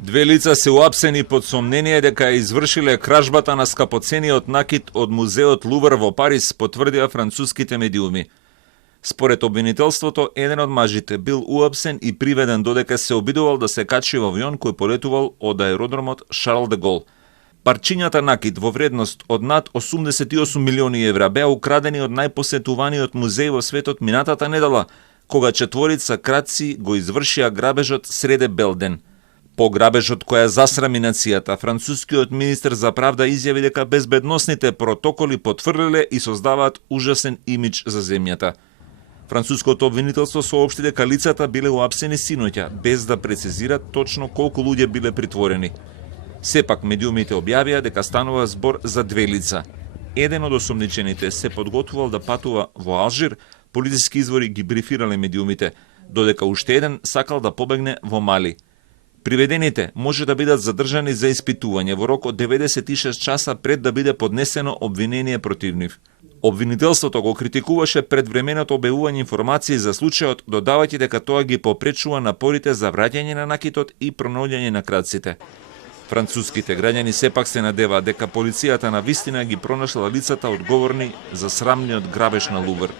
Две лица се уапсени под сомнение дека ја извршиле кражбата на скапоцениот накит од музеот Лувр во Париз, потврдија француските медиуми. Според обвинителството, еден од мажите бил уапсен и приведен додека се обидувал да се качи во авион кој полетувал од аеродромот Шарл де Гол. Парчињата накит во вредност од над 88 милиони евра беа украдени од најпосетуваниот музеј во светот минатата недела, кога четворица крадци го извршија грабежот среде Белден. По грабежот која засрами нацијата, францускиот министер за правда изјави дека безбедносните протоколи потврлиле и создаваат ужасен имидж за земјата. Француското обвинителство соопшти дека лицата биле уапсени синоќа, без да прецизираат точно колку луѓе биле притворени. Сепак медиумите објавија дека станува збор за две лица. Еден од осомничените се подготвувал да патува во Алжир, полициски извори ги брифирале медиумите, додека уште еден сакал да побегне во Мали. Приведените може да бидат задржани за испитување во рок од 96 часа пред да биде поднесено обвинение против нив. Обвинителството го критикуваше предвременото објавување информации за случајот, додавајќи дека тоа ги попречува напорите за враќање на накитот и пронаоѓање на крадците. Француските граѓани сепак се надеваат дека полицијата на вистина ги пронашла лицата одговорни за срамниот грабеж на Лувр.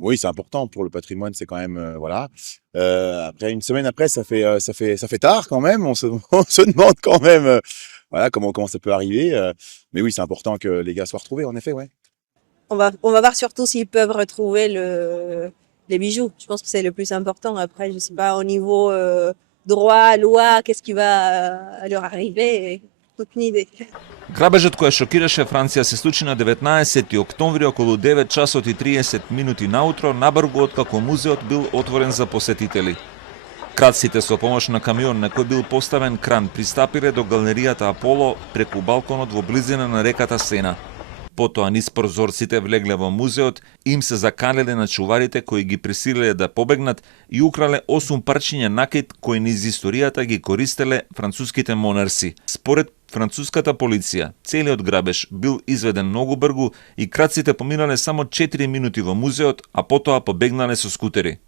Oui, c'est important pour le patrimoine, c'est quand même voilà. Après une semaine après, ça fait tard quand même. On se demande quand même voilà comment ça peut arriver. Mais oui, c'est important que les gars soient retrouvés en effet, ouais. On va voir surtout s'ils peuvent retrouver les bijoux. Je pense que c'est le plus important. Après, je sais pas au niveau droit, loi, qu'est-ce qui va leur arriver. Aucune idée. Грабежот кој шокираше Франција се случи на 19 октомври околу 9 часот и 30 минути наутро, набргу откако музеот бил отворен за посетители. Крадците со помош на камион на кој бил поставен кран пристапиле до галеријата Аполо преку балконот во близина на реката Сена. Потоа низ прозорците влегле во музеот, им се заканеле на чуварите кои ги присилиле да побегнат и украле 8 парчиња накит кои низ историјата ги користеле француските монарси. Според француската полиција, целиот грабеж бил изведен многу бргу и крадците поминале само 4 минути во музеот, а потоа побегнале со скутери.